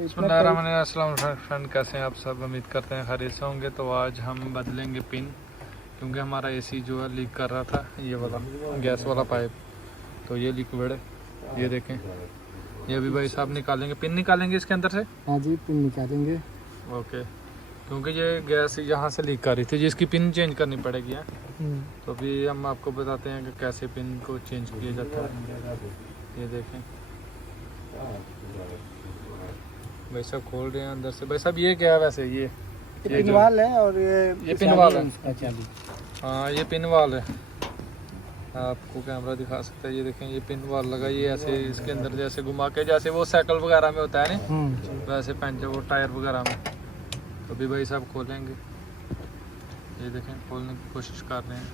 तो अस्सलाम फ्रेंड, कैसे हैं आप सब? उम्मीद करते हैं खैरियत से होंगे। तो आज हम बदलेंगे पिन, क्योंकि हमारा एसी जो है लीक कर रहा था, ये वाला गैस वाला पाइप। तो ये लिक्विड है, ये देखें, ये अभी भाई साहब निकालेंगे, पिन निकालेंगे इसके अंदर से। हाँ जी, पिन निकालेंगे। ओके, क्योंकि ये गैस यहाँ से लीक कर रही थी, जिसकी पिन चेंज करनी पड़ेगी। तो अभी हम आपको बताते हैं कि कैसे पिन को चेंज किया जाता है। ये देखें भाई साहब खोल रहे हैं अंदर से। भाई साहब ये क्या है वैसे? ये पिन वाल है और ये पिन वाल है। हाँ, ये पिन वाल है, आपको कैमरा दिखा सकता है। ये देखें, ये पिन वाल लगा, ये ऐसे इसके अंदर जैसे घुमा के, जैसे वो साइकिल वगैरह में होता है ना, वैसे पंचर वो टायर वगैरह में। तो अभी भाई साहब खोलेंगे, ये देखें, खोलने की कोशिश कर रहे हैं,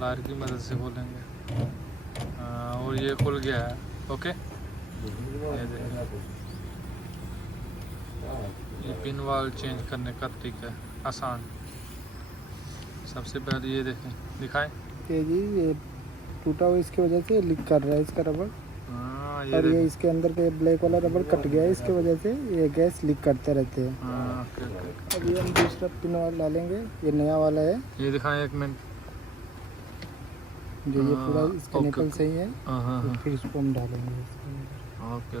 लार की मदद से खोलेंगे। और ये खुल गया है। ओके, ये देखें, ये पिन वाल चेंज करने का तरीका है आसान। सबसे पहले ये देखें, दिखाएं जी, ये टूटा हुआ इसकी वजह से लीक कर रहा है इसका रबड़। हाँ, और ये इसके अंदर के ब्लैक वाला रबड़ कट गया है, इसके वजह से ये गैस लीक करते रहते हैं। हाँ, अभी हम दूसरा पिन वाल डालेंगे, ये नया वाला है। ये दिखाएं एक मिनट, जो ये पूरा इसका निकल सही है। हाँ, फिर इसको हम डालेंगे इसके अंदर। ओके।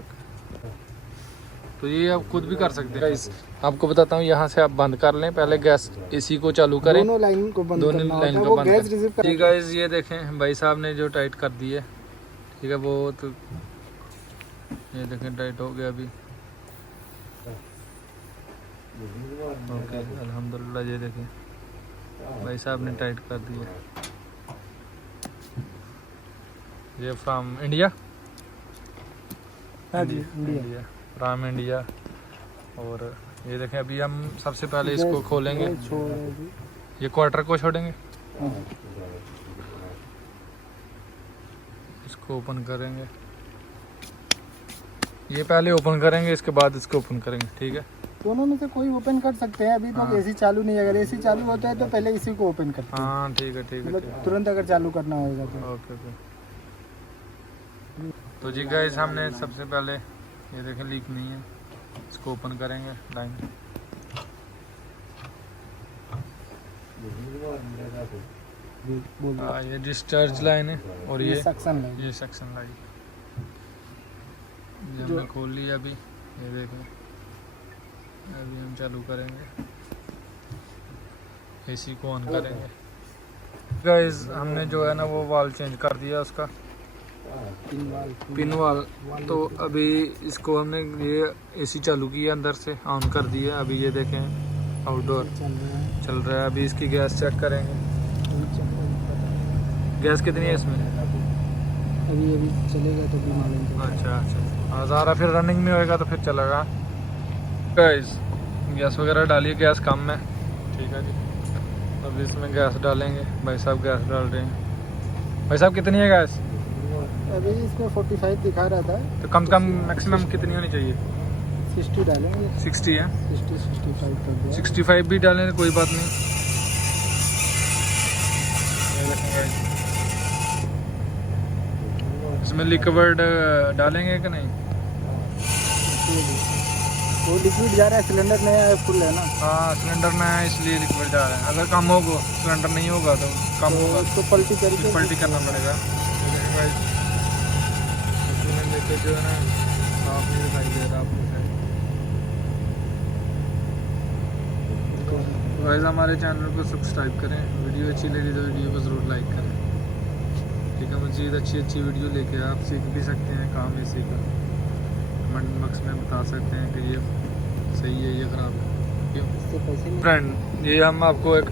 तो ये आप खुद भी कर सकते हैं। आपको बताता हूँ, यहाँ से आप बंद कर लें, पहले गैस एसी को चालू करें, दोनों लाइन को बंद दोनों करना लाइन होता है, को वो गैस रिसीव बंद कर। ठीक है, ये देखें भाई साहब ने जो टाइट कर दी है, ठीक है, वो तो ये देखें टाइट हो गया अभी। ओके, अल्हम्दुलिल्लाह। ये देखें भाई साहब ने टाइट कर दिया। ये फ्रॉम इंडिया। हाँ जी, इंडिया फ्रॉम इंडिया। और ये देखें, अभी हम सबसे पहले इसको खोलेंगे, ये क्वार्टर को छोड़ेंगे, इसको ओपन करेंगे। ये पहले ओपन करेंगे, इसके बाद इसको ओपन करेंगे, ठीक है। दोनों में से कोई ओपन कर सकते हैं। अभी तो एसी चालू नहीं है, अगर एसी चालू होता है तो पहले इसी को ओपन करते हैं। हाँ, ठीक है, ठीक है, मतलब तुरंत अगर चालू करना होगा तो। ओके। तो जी गाइस, हमने सबसे पहले ये देखें लीक नहीं है, इसको ओपन करेंगे लाइन। ये डिस्चार्ज लाइन है, और ये सक्शन लाइन। ये सक्शन लाइन हमने खोल लिया अभी। ये देखें, अभी हम चालू करेंगे, एसी को ऑन करेंगे। गाइस, हमने जो है ना वो वाल चेंज कर दिया उसका, पिन वाल। तो अभी इसको हमने ये एसी चालू किया, अंदर से ऑन कर दिया। अभी ये देखें आउटडोर चल रहा है। अभी इसकी गैस चेक करेंगे, गैस कितनी है इसमें? अभी चलेगा तो भी मालूम। अच्छा, ज़रा फिर रनिंग में होएगा तो फिर चलेगा। गाइस, गैस वगैरह डालिए, गैस कम है, ठीक है जी। अब इसमें गैस डालेंगे, भाई साहब गैस डाल रहे हैं। भाई साहब कितनी है गैस? अभी इसमें 45 दिखा रहा था, तो कम से कम मैक्सिमम कितनी होनी चाहिए? 60 डालेंगे। 60 है, 65 कर दिया। 65 भी डालें तो कोई बात नहीं। इसमें लिक्विड डालेंगे कि नहीं? वो लिक्विड जा रहा है, सिलेंडर नया है, फुल है ना। हाँ, सिलेंडर नया है इसलिए लिक्विड जा रहा है। अगर कम होगा, सिलेंडर नहीं होगा तो कम होगा, उसको पलटी करना पड़ेगा। देखिए जो है ना, साफ नहीं दिखाई दे रहा आपको। गाइस, हमारे चैनल को सब्सक्राइब करें, वीडियो अच्छी लगी तो वीडियो को ज़रूर लाइक करें, ठीक है। मज़ीद अच्छी वीडियो लेके आप सीख भी सकते हैं काम इसी का। कमेंट बॉक्स में बता सकते हैं कि ये सही है, ये ख़राब है, क्यों। फ्रेंड, ये हम आपको एक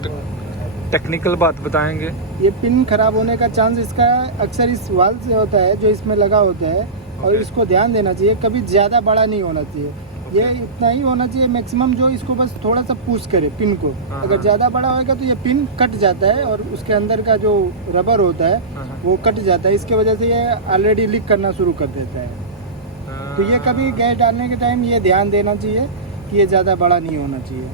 टेक्निकल बात बताएंगे। ये पिन खराब होने का चांस इसका अक्सर इस वाल से होता है जो इसमें लगा होता है। और इसको ध्यान देना चाहिए, कभी ज़्यादा बड़ा नहीं होना चाहिए। ये इतना ही होना चाहिए मैक्सिमम, जो इसको बस थोड़ा सा पुश करे पिन को। अगर ज़्यादा बड़ा होगा तो ये पिन कट जाता है, और उसके अंदर का जो रबर होता है वो कट जाता है। इसके वजह से ये ऑलरेडी लीक करना शुरू कर देता है। तो ये कभी गैस डालने के टाइम ये ध्यान देना चाहिए कि ये ज़्यादा बड़ा नहीं होना चाहिए।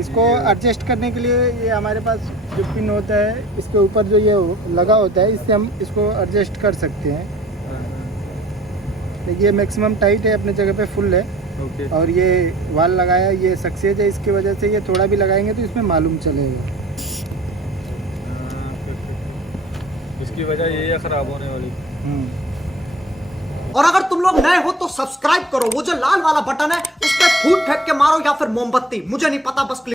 इसको एडजस्ट करने के लिए ये हमारे पास जो पिन होता है, इसके ऊपर जो ये लगा होता है, इससे हम इसको एडजस्ट कर सकते हैं। ये मैक्सिमम टाइट है, अपने जगह पे फुल है। ओके। और ये वाल लगाया, ये सक्सेस है, इसकी वजह से ये थोड़ा भी लगाएंगे तो इसमें मालूम चलेगा। इसकी वजह यही है खराब होने वाली। और अगर तुम लोग नए हो तो सब्सक्राइब करो, वो जो लाल वाला बटन है उस पर फूट फेंक के मारो या फिर मोमबत्ती, मुझे नहीं पता, बस